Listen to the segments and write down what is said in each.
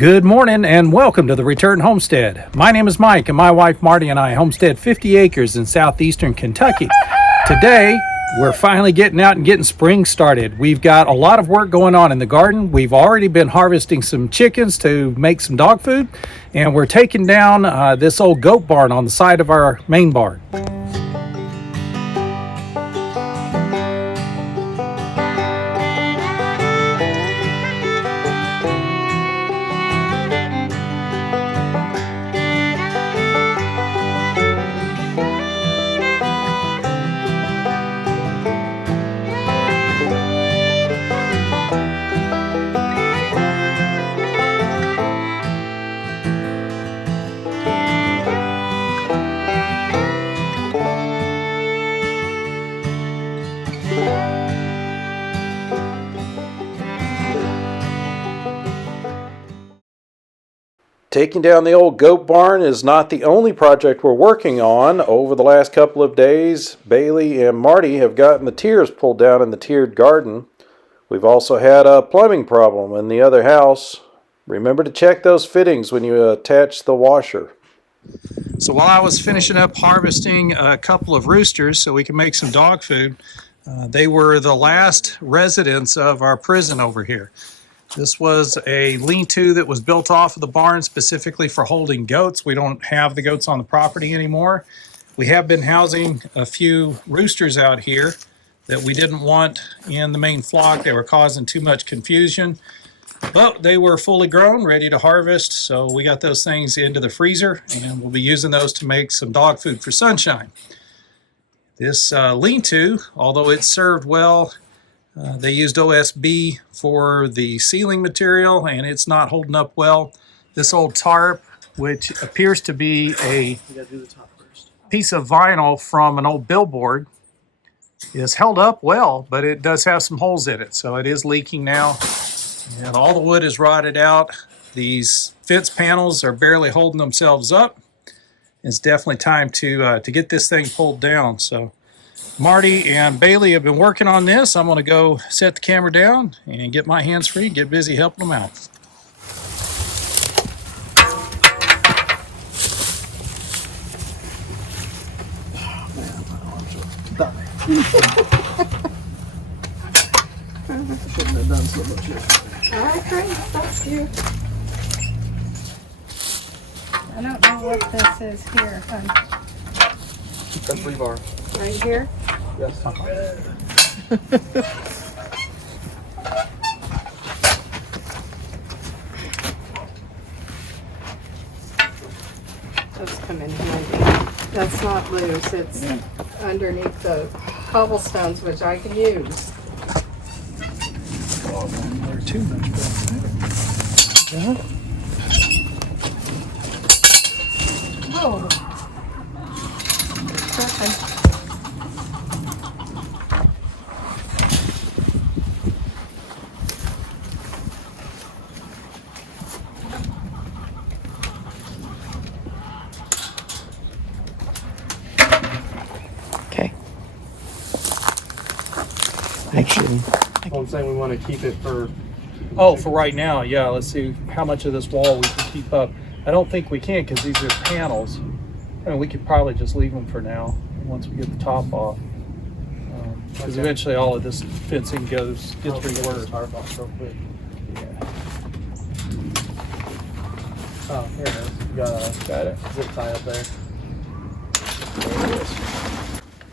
Good morning and welcome to the Return Homestead. My name is Mike and my wife Marty and I homestead 50 acres in southeastern Kentucky. Today, we're finally getting out and getting spring started. We've got a lot of work going on in the garden. We've already been harvesting some chickens to make some dog food, and we're taking down this old goat barn on the side of our main barn. Taking down the old goat barn is not the only project we're working on. Over the last couple of days, Bailey and Marty have gotten the tiers pulled down in the tiered garden. We've also had a plumbing problem in the other house. Remember to check those fittings when you attach the washer. So while I was finishing up harvesting a couple of roosters so we can make some dog food, they were the last residents of our prison over here. This was a lean-to that was built off of the barn specifically for holding goats. We don't have the goats on the property anymore. We have been housing a few roosters out here that we didn't want in the main flock. They were causing too much confusion, but they were fully grown, ready to harvest. So we got those things into the freezer and we'll be using those to make some dog food for Sunshine. This lean-to, although it served well, they used OSB for the ceiling material and it's not holding up well. This old tarp, which appears to be a piece of vinyl from an old billboard, is held up well, but it does have some holes in it, so it is leaking now. And all the wood is rotted out. These fence panels are barely holding themselves up. It's definitely time to get this thing pulled down. So Marty and Bailey have been working on this. I'm going to go set the camera down and get my hands free, get busy helping them out. Oh, man, my arms are dying. I shouldn't have done so much yesterday. All right, great. Thank you. I don't know what this is here, hon. That's rebar. Right here? Yes. Those come in handy. That's not loose. It's underneath the cobblestones, which I can use. Oh, man, they're too much better. Yeah. Oh. Perfect. Okay. Actually, I'm saying we want to keep it for... Oh, for right now, yeah. Let's see how much of this wall we can keep up. I don't think we can because these are panels. I mean, we could probably just leave them for now once we get the top off. Because eventually all of this fencing gets reworked. Yeah. Oh, here it is. You got it. Zip tie up there. There it is.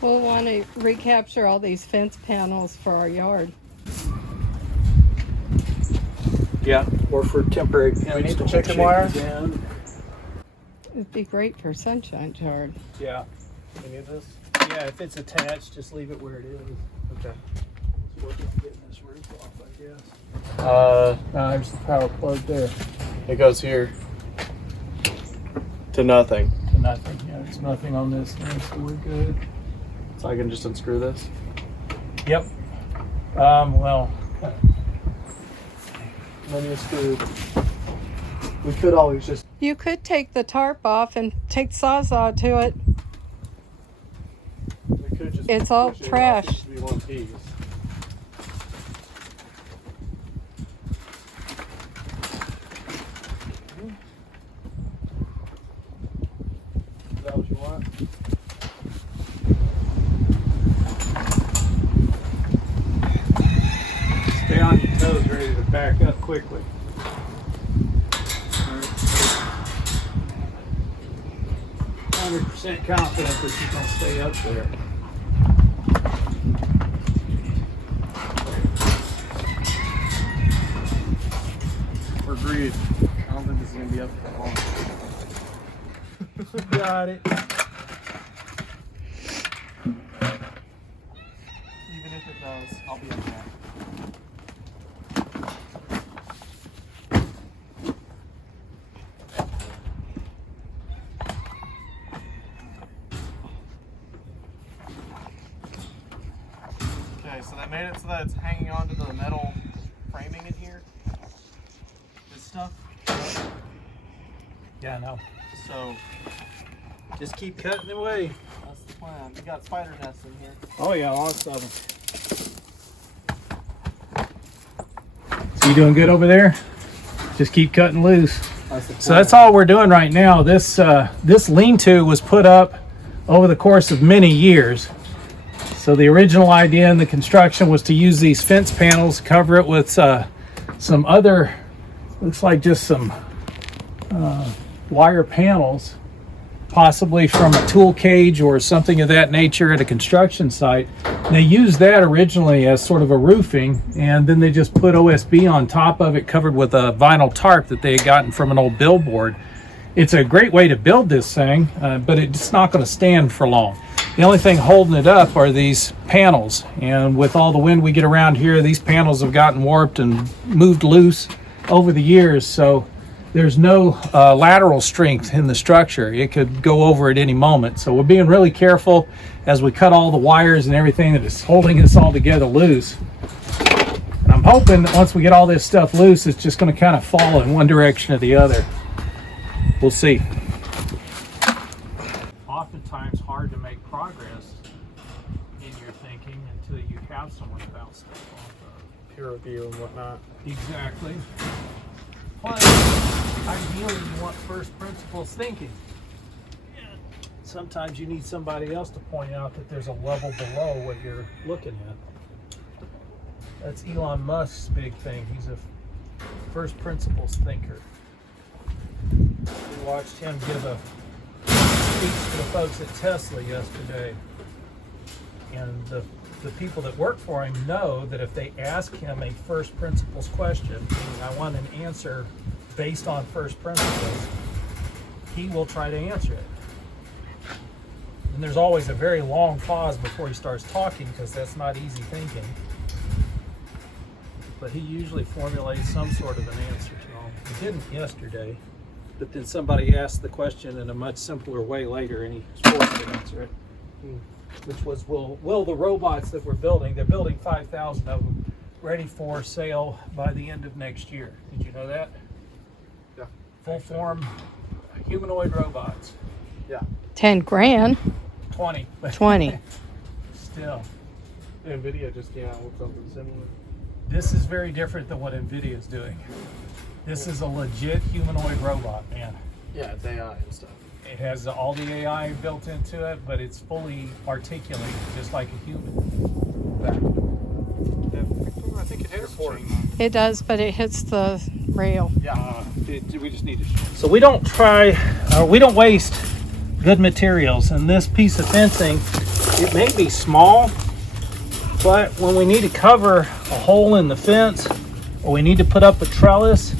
We'll want to recapture all these fence panels for our yard. Yeah, or for temporary pins. We need to the hold chicken wire? chickens in. It'd be great for Sunshine's yard. Yeah. Any of this? Yeah, if it's attached, just leave it where it is. Okay. Let's work on getting this roof off, I guess. There's the power plug there. It goes here to nothing. To nothing. Yeah, there's nothing on this thing, so we're good. So I can just unscrew this. Yep. Well, Let me unscrew. We could always just... You could take the tarp off and take Sawzall to it. We could just It's all push it off. trash. It should be one piece. spot. Stay on your toes, ready to back up quickly. 100% confident that you're going to stay up there. We're agreed. I don't think this is gonna be up for long. Got it. Even if it does, I'll be okay. Okay, so they made it so that it's hanging onto the metal framing in here. This stuff. Yeah, no. So Just keep cutting away. that's the plan. We got spider nests in here. Oh yeah, lots of them. So you doing good over there? Just keep cutting loose. So that's all we're doing right now. This this lean-to was put up over the course of many years. So the original idea in the construction was to use these fence panels, cover it with some other, looks like just some wire panels, possibly from a tool cage or something of that nature at a construction site. They used that originally as sort of a roofing, and then they just put OSB on top of it, covered with a vinyl tarp that they had gotten from an old billboard. It's a great way to build this thing, but it's not going to stand for long. The only thing holding it up are these panels, and with all the wind we get around here, these panels have gotten warped and moved loose over the years, so there's no lateral strength in the structure. It could go over at any moment. So we're being really careful as we cut all the wires and everything that is holding this all together loose. And I'm hoping that once we get all this stuff loose, it's just going to kind of fall in one direction or the other. We'll see. Oftentimes hard to make progress in your thinking until you have someone to bounce stuff off of. Peer review and whatnot. Exactly. Plus, ideally, you want first principles thinking. Sometimes you need somebody else to point out that there's a level below what you're looking at. That's Elon Musk's big thing. He's a first principles thinker. We watched him give a speech to the folks at Tesla yesterday. And the people that work for him know that if they ask him a first principles question, meaning I want an answer based on first principles, he will try to answer it. And there's always a very long pause before he starts talking, because that's not easy thinking. But he usually formulates some sort of an answer to them. He didn't yesterday, but then somebody asked the question in a much simpler way later, and he was forced to answer it. Which was, will the robots that we're building, they're building 5,000 of them, ready for sale by the end of next year. Did you know that? Yeah. Full form humanoid robots. Yeah. 10 grand. 20. 20. Still. NVIDIA just came out with something similar. This is very different than what NVIDIA is doing. This is a legit humanoid robot, man. Yeah, it's AI and stuff. It has all the AI built into it, but it's fully articulated, just like a human. I think it hits porch. It does, but it hits the rail. Yeah. We just need to. So we don't we don't waste good materials. And this piece of fencing, it may be small, but when we need to cover a hole in the fence, or we need to put up a trellis,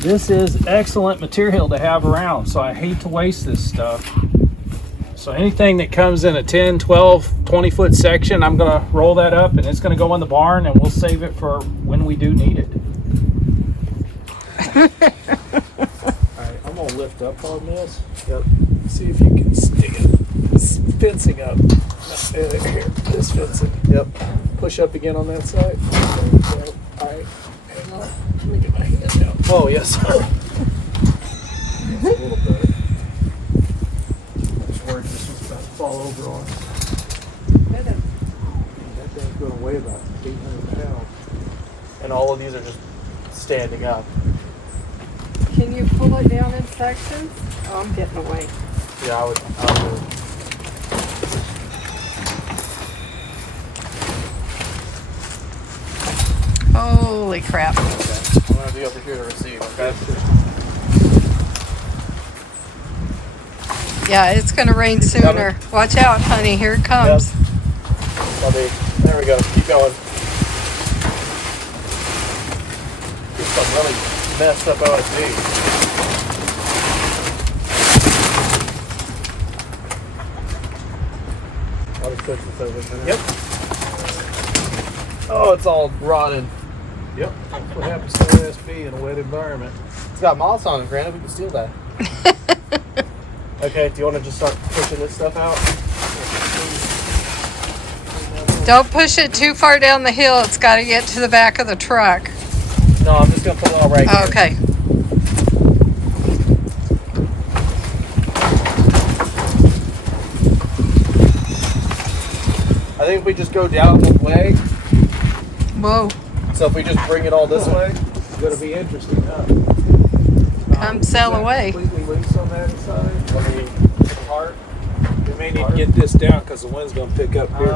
this is excellent material to have around. So I hate to waste this stuff. So anything that comes in a 10, 12, 20 foot section, I'm gonna roll that up and it's gonna go in the barn, and we'll save it for when we do need it. Alright, I'm gonna lift up on this. Yep. See if you can stick this fencing up. Here, this fencing. Yep. Push up again on that side. There we go. Alright. Hang on. Let me get my hand down. Oh, yes, sir. That's a little better. I was worried this was about to fall over on us. That thing's going to weigh about 800 pounds. And all of these are just standing up. Can you pull it down in sections? Oh, I'm getting away. Yeah, I would. Holy crap. Okay. I'm gonna be over here to receive, okay? Yeah, it's gonna rain sooner. Watch out, honey. Here it comes. There we go. Keep going. Get some really messed up OSB. I'll just push this over a minute. Yep. Oh, it's all rotted. Yep. That's what happens to OSB in a wet environment. It's got moss on it, granted. We can steal that. Okay, do you want to just start pushing this stuff out? Don't push it too far down the hill. It's got to get to the back of the truck. No, I'm just going to put it all right here. Okay. I think if we just go down the way, Whoa. so if we just bring it all this way, It's going to be interesting, huh? Come sail away. Completely loose on that side. let me part. We may need to get this down because the wind's going to pick up here.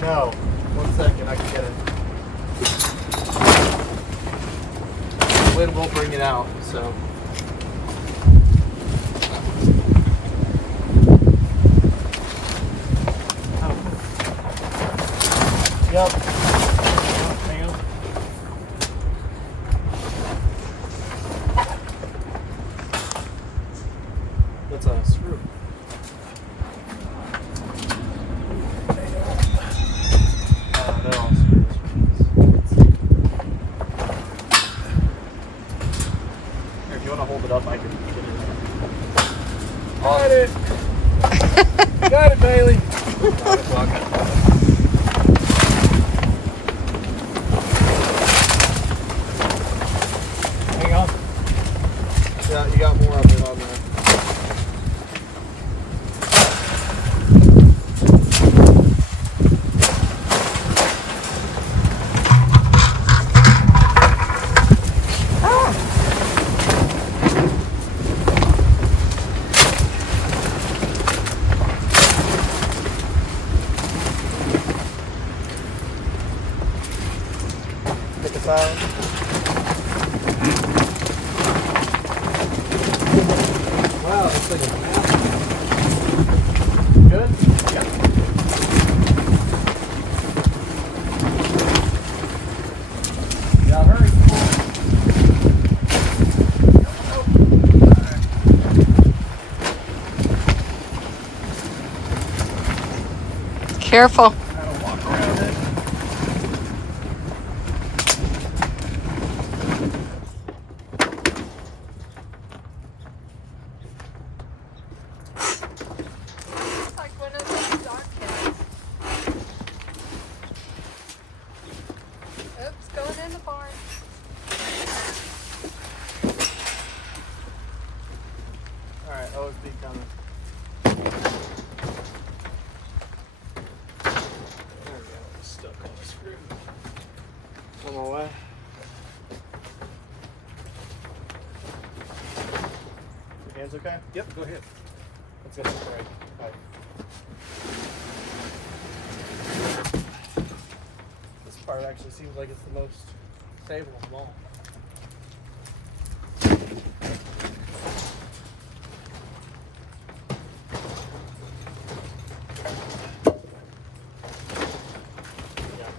No. 1 second, I can get it. The wind will bring it out, so. Yep. Hang on. That's a screw. They're all screws. Here, if you want to hold it up, I can get it in. Got it. Got it, Bailey. Got it, Bucket. Hang on. Yeah, you got more of it on there. Pick this out. Wow, that's like a map. Good? Yep. Yeah, hurry. Careful. Like one of those dog cats. Oops, going in the barn. Alright, OSB coming. There we go. It's stuck on the screw. On my way. Your hands okay? Yep, go ahead. Let's get this right. Right. This part actually seems like it's the most stable of them all. Yeah.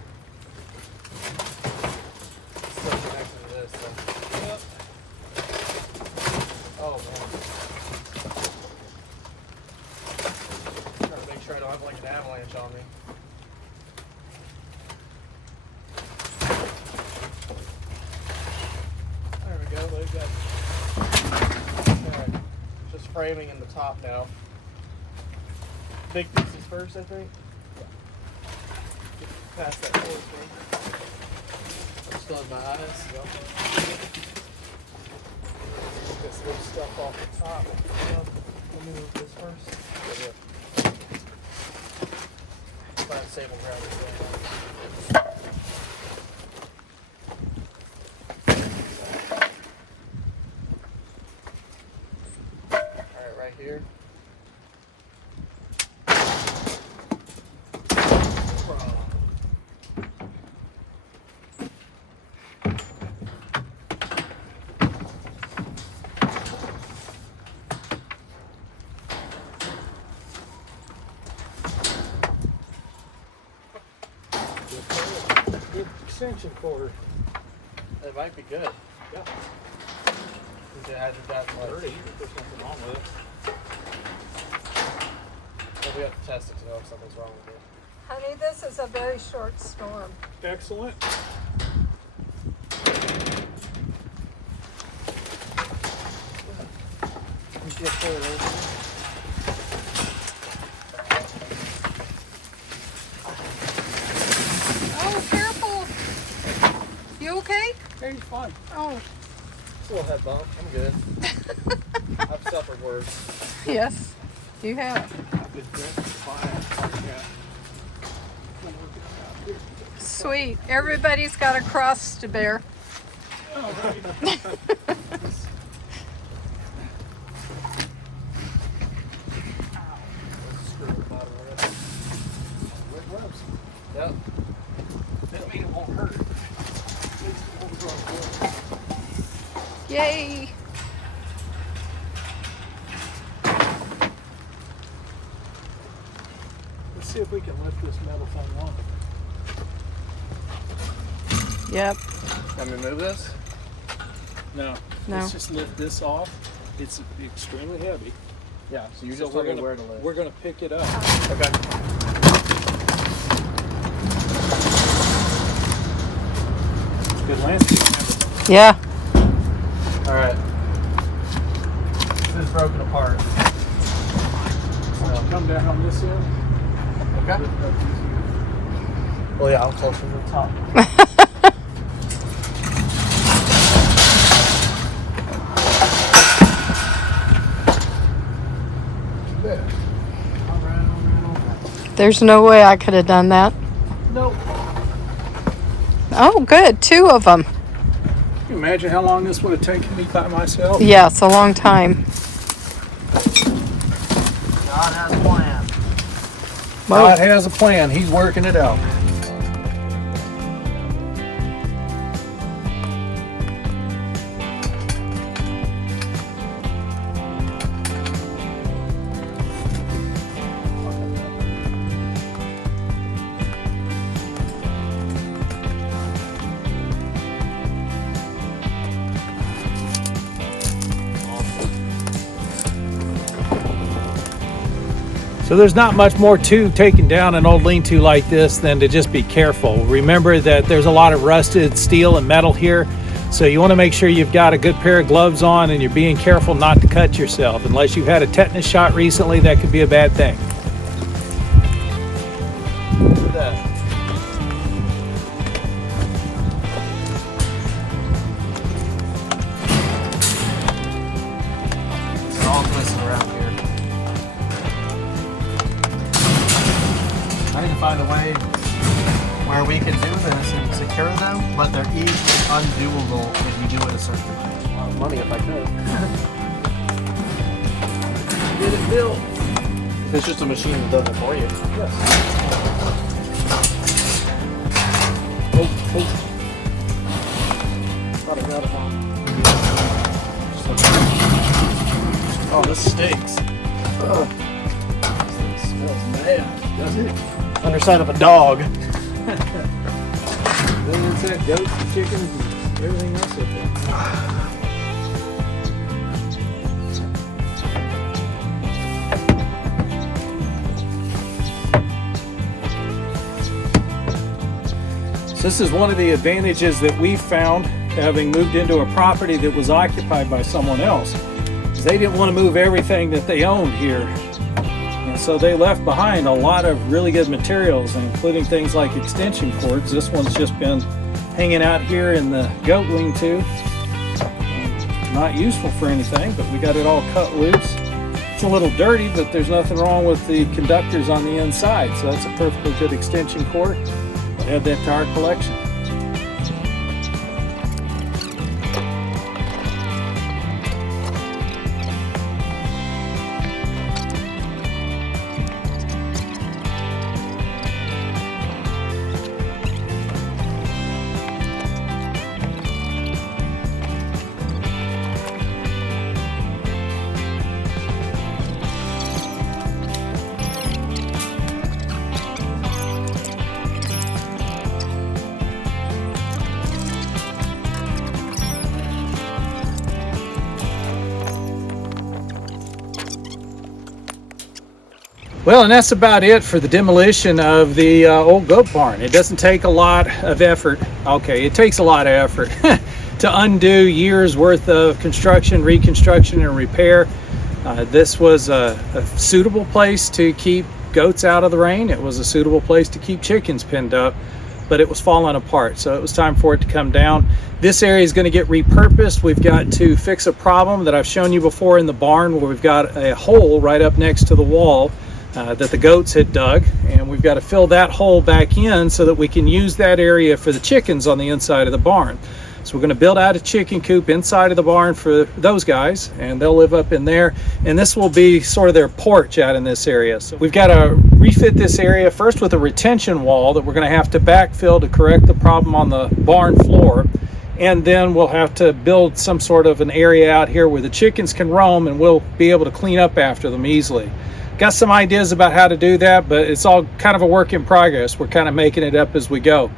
Still connected to this, so. Yep. Oh man. Trying to make sure I don't have like an avalanche on me. There we go, they've got. Alright, just framing in the top now. Big pieces first, I think. Get past that force thing. I still have my eyes. Yep. Get this little stuff off the top. Let me move this first. Try and stable ground this way. Alright, right here. extension cord. It might be good. Yeah. It hasn't gotten like, Dirty. There's nothing wrong with it. well, we have to test it to know if something's wrong with it. Honey, this is a very short storm. Excellent. Oh, careful. You okay? Hey, fine. Oh, It's a little head bump. I'm good. I've suffered worse. yes, you have. Sweet. Everybody's got a cross to bear. Screw the bottom of it. Yep. That mean it won't hurt. Yay. Let's see if we can lift this metal thing on. Yep. Want me to move this? No. No. Let's just lift this off. It's extremely heavy. Yeah. So you So just tell me where to lift. we're gonna pick it up. Okay. It's good landscape. Yeah. All right. This is broken apart. So come down on this end. Okay. Well, yeah, I'm closer to the top. There. All right. There's no way I could have done that. Nope. Oh, good. 2 of them. Can you imagine how long this would have taken me by myself? Yeah, it's a long time. God has a plan. God has a plan. He's working it out. So there's not much more to taking down an old lean-to like this than to just be careful. Remember that there's a lot of rusted steel and metal here, so you want to make sure you've got a good pair of gloves on and you're being careful not to cut yourself. Unless you've had a tetanus shot recently, that could be a bad thing. Look at that. They're all twisting around here. I need to find a way where we can do this and secure them, but they're easily undoable if you do it a certain way. A lot of money if I could. Get it built. It's just a machine that does it for you. Yes. Thought I got it wrong. Oh, this stinks. Ugh. This thing smells bad, doesn't it? Underside of a dog. Then there's that goats and chickens and everything else up there. So this is one of the advantages that we found having moved into a property that was occupied by someone else. They didn't want to move everything that they owned here. And so they left behind a lot of really good materials, including things like extension cords. This one's just been hanging out here in the goat lean-to. Not useful for anything, but we got it all cut loose. It's a little dirty, but there's nothing wrong with the conductors on the inside. So that's a perfectly good extension cord. We'll add that to our collection. Well, and that's about it for the demolition of the old goat barn. It doesn't take a lot of effort. Okay, it takes a lot of effort to undo years worth of construction, reconstruction, and repair. This was a suitable place to keep goats out of the rain. It was a suitable place to keep chickens pinned up, but it was falling apart, so it was time for it to come down. This area is going to get repurposed. We've got to fix a problem that I've shown you before in the barn, where we've got a hole right up next to the wall that the goats had dug, and we've got to fill that hole back in so that we can use that area for the chickens on the inside of the barn. So we're going to build out a chicken coop inside of the barn for those guys, and they'll live up in there, and this will be sort of their porch out in this area. So we've got to refit this area first with a retention wall that we're going to have to backfill to correct the problem on the barn floor, and then we'll have to build some sort of an area out here where the chickens can roam, and we'll be able to clean up after them easily. Got some ideas about how to do that, but it's all kind of a work in progress. We're kind of making it up as we go.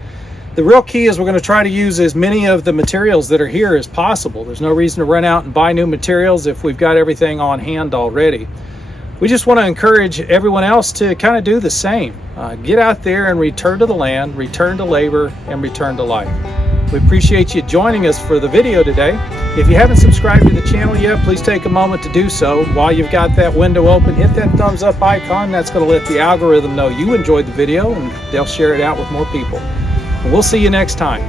The real key is we're going to try to use as many of the materials that are here as possible. There's no reason to run out and buy new materials if we've got everything on hand already. We just want to encourage everyone else to kind of do the same. Get out there and return to the land, return to labor, and return to life. We appreciate you joining us for the video today. If you haven't subscribed to the channel yet, please take a moment to do so. While you've got that window open, hit that thumbs up icon. That's going to let the algorithm know you enjoyed the video, and they'll share it out with more people. And we'll see you next time.